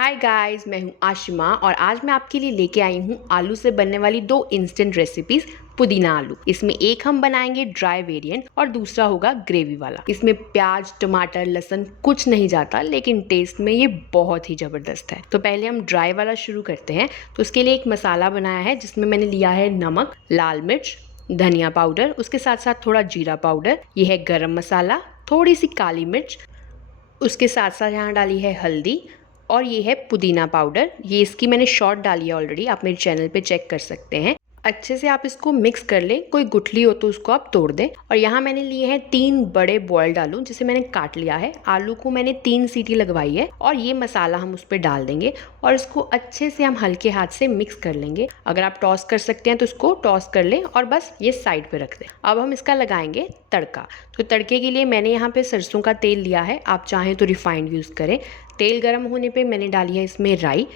Hi guys, मैं हूँ आशिमा और आज मैं आपके लिए लेके आई हूँ आलू से बनने वाली दो इंस्टेंट रेसिपीज पुदीना आलू। इसमें एक हम बनाएंगे ड्राई वेरिएंट और दूसरा होगा ग्रेवी वाला। इसमें प्याज, टमाटर, लहसुन कुछ नहीं जाता, लेकिन टेस्ट में ये बहुत ही जबरदस्त है। तो पहले हम ड्राई वाला शुरू करते हैं। तो उसके लिए एक मसाला बनाया है जिसमें मैंने लिया है नमक, लाल मिर्च, धनिया पाउडर, उसके साथ साथ थोड़ा जीरा पाउडर, ये है गरम मसाला, थोड़ी सी काली मिर्च, उसके साथ साथ यहाँ डाली है हल्दी और ये है पुदीना पाउडर। ये इसकी मैंने शॉर्ट डाली है ऑलरेडी, आप मेरे चैनल पे चेक कर सकते हैं। अच्छे से आप इसको मिक्स कर लें, कोई गुठली हो तो उसको आप तोड़ दें। और यहाँ मैंने लिए हैं 3 बड़े बॉयल्ड आलू जिसे मैंने काट लिया है। आलू को मैंने 3 सीटी लगवाई है और ये मसाला हम उस पर डाल देंगे और इसको अच्छे से हम हल्के हाथ से मिक्स कर लेंगे। अगर आप टॉस कर सकते हैं तो इसको टॉस कर लें और बस ये साइड पे रख दें। अब हम इसका लगाएंगे तड़का। तो तड़के के लिए मैंने यहाँ पे सरसों का तेल लिया है, आप चाहें तो रिफाइंड यूज़ करें। तेल गर्म होने पे मैंने डाली है इसमें राई।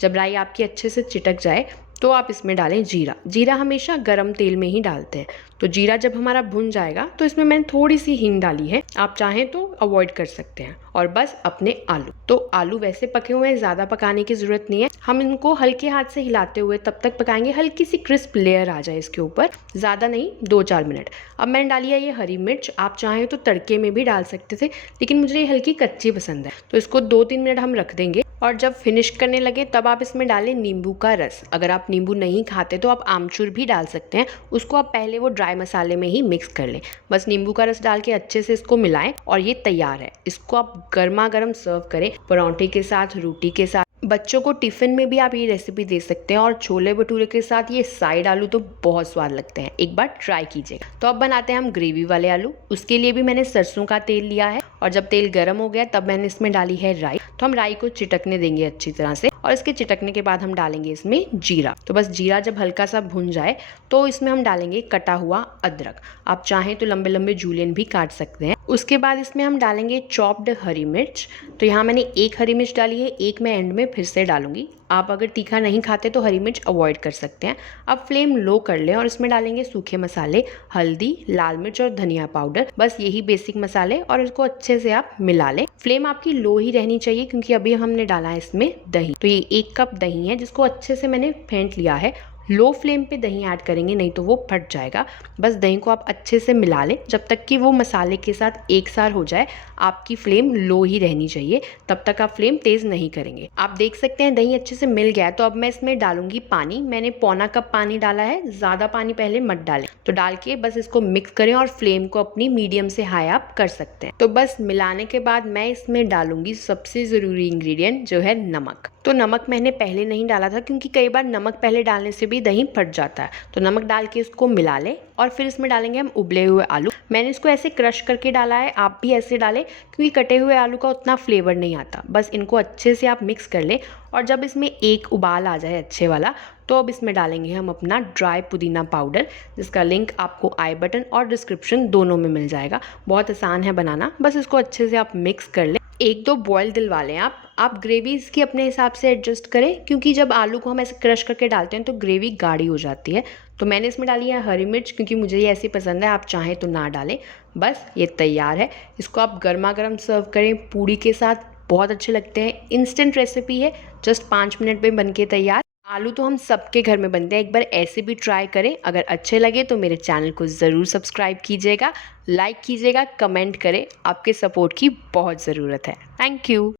जब राई आपकी अच्छे से चिटक जाए तो आप इसमें डालें जीरा। जीरा हमेशा गरम तेल में ही डालते हैं। तो जीरा जब हमारा भुन जाएगा तो इसमें मैंने थोड़ी सी हींग डाली है, आप चाहें तो अवॉइड कर सकते हैं। और बस अपने आलू, तो आलू वैसे पके हुए हैं, ज़्यादा पकाने की ज़रूरत नहीं है। हम इनको हल्के हाथ से हिलाते हुए तब तक पकाएंगे हल्की सी क्रिस्प लेयर आ जाए इसके ऊपर, ज़्यादा नहीं, 2-4 मिनट। अब मैंने डाली है ये हरी मिर्च, आप चाहें तो तड़के में भी डाल सकते थे, लेकिन मुझे ये हल्की कच्ची पसंद है। तो इसको 2-3 मिनट हम रख देंगे और जब फिनिश करने लगे तब आप इसमें डालें नींबू का रस। अगर आप नींबू नहीं खाते तो आप आमचूर भी डाल सकते हैं, उसको आप पहले वो ड्राई मसाले में ही मिक्स कर लें। बस नींबू का रस डाल के अच्छे से इसको मिलाएं और ये तैयार है। इसको आप गर्मा गर्म सर्व करें, पराठे के साथ, रोटी के साथ। बच्चों को टिफ़िन में भी आप ये रेसिपी दे सकते हैं और छोले भटूरे के साथ ये साइड आलू तो बहुत स्वाद लगते हैं, एक बार ट्राई कीजिएगा। तो अब बनाते हैं हम ग्रेवी वाले आलू। उसके लिए भी मैंने सरसों का तेल लिया है और जब तेल गर्म हो गया तब मैंने इसमें डाली है राई। तो हम राई को चिटकने देंगे अच्छी तरह से और इसके चिटकने के बाद हम डालेंगे इसमें जीरा। तो बस जीरा जब हल्का सा भुन जाए तो इसमें हम डालेंगे कटा हुआ अदरक, आप चाहें तो लंबे लंबे जूलियन भी काट सकते हैं। उसके बाद इसमें हम डालेंगे चॉप्ड हरी मिर्च। तो यहाँ मैंने 1 हरी मिर्च डाली है, एक मैं एंड में फिर से डालूंगी। आप अगर तीखा नहीं खाते तो हरी मिर्च अवॉइड कर सकते हैं। अब फ्लेम लो कर लें और इसमें डालेंगे सूखे मसाले, हल्दी, लाल मिर्च और धनिया पाउडर, बस यही बेसिक मसाले, और इसको अच्छे से आप मिला लें। फ्लेम आपकी लो ही रहनी चाहिए क्योंकि अभी हमने डाला है इसमें दही। तो ये 1 कप दही है जिसको अच्छे से मैंने फेंट लिया है। लो फ्लेम पे दही ऐड करेंगे, नहीं तो वो फट जाएगा। बस दही को आप अच्छे से मिला लें जब तक कि वो मसाले के साथ एक सार हो जाए। आपकी फ्लेम लो ही रहनी चाहिए, तब तक आप फ्लेम तेज़ नहीं करेंगे। आप देख सकते हैं दही अच्छे से मिल गया है। तो अब मैं इसमें डालूंगी पानी। मैंने पौना कप पानी डाला है, ज़्यादा पानी पहले मत डालें। तो डाल के बस इसको मिक्स करें और फ्लेम को अपनी मीडियम से हाई आप कर सकते हैं। तो बस मिलाने के बाद मैं इसमें डालूंगी सबसे ज़रूरी इंग्रेडिएंट जो है नमक। तो नमक मैंने पहले नहीं डाला था क्योंकि कई बार नमक पहले डालने से भी दही फट जाता है। तो नमक डाल के इसको मिला लें और फिर इसमें डालेंगे हम उबले हुए आलू। मैंने इसको ऐसे क्रश करके डाला है, आप भी ऐसे डालें क्योंकि कटे हुए आलू का उतना फ्लेवर नहीं आता। बस इनको अच्छे से आप मिक्स कर लें और जब इसमें एक उबाल आ जाए अच्छे वाला, तो अब इसमें डालेंगे हम अपना ड्राई पुदीना पाउडर, जिसका लिंक आपको आई बटन और डिस्क्रिप्शन दोनों में मिल जाएगा। बहुत आसान है बनाना, बस इसको अच्छे से आप मिक्स कर लें। 1-2 बॉयल दिलवा लें आप ग्रेवी इसकी अपने हिसाब से एडजस्ट करें क्योंकि जब आलू को हम ऐसे क्रश करके डालते हैं तो ग्रेवी गाढ़ी हो जाती है। तो मैंने इसमें डाली है हरी मिर्च क्योंकि मुझे ये ऐसी पसंद है, आप चाहें तो ना डालें। बस ये तैयार है। इसको आप गर्मा गर्म सर्व करें पूरी के साथ, बहुत अच्छे लगते हैं। इंस्टेंट रेसिपी है, जस्ट 5 मिनट में बन के तैयार। आलू तो हम सबके घर में बनते हैं, एक बार ऐसे भी ट्राई करें। अगर अच्छे लगे तो मेरे चैनल को ज़रूर सब्सक्राइब कीजिएगा, लाइक कीजिएगा, कमेंट करें। आपके सपोर्ट की बहुत ज़रूरत है। Thank you.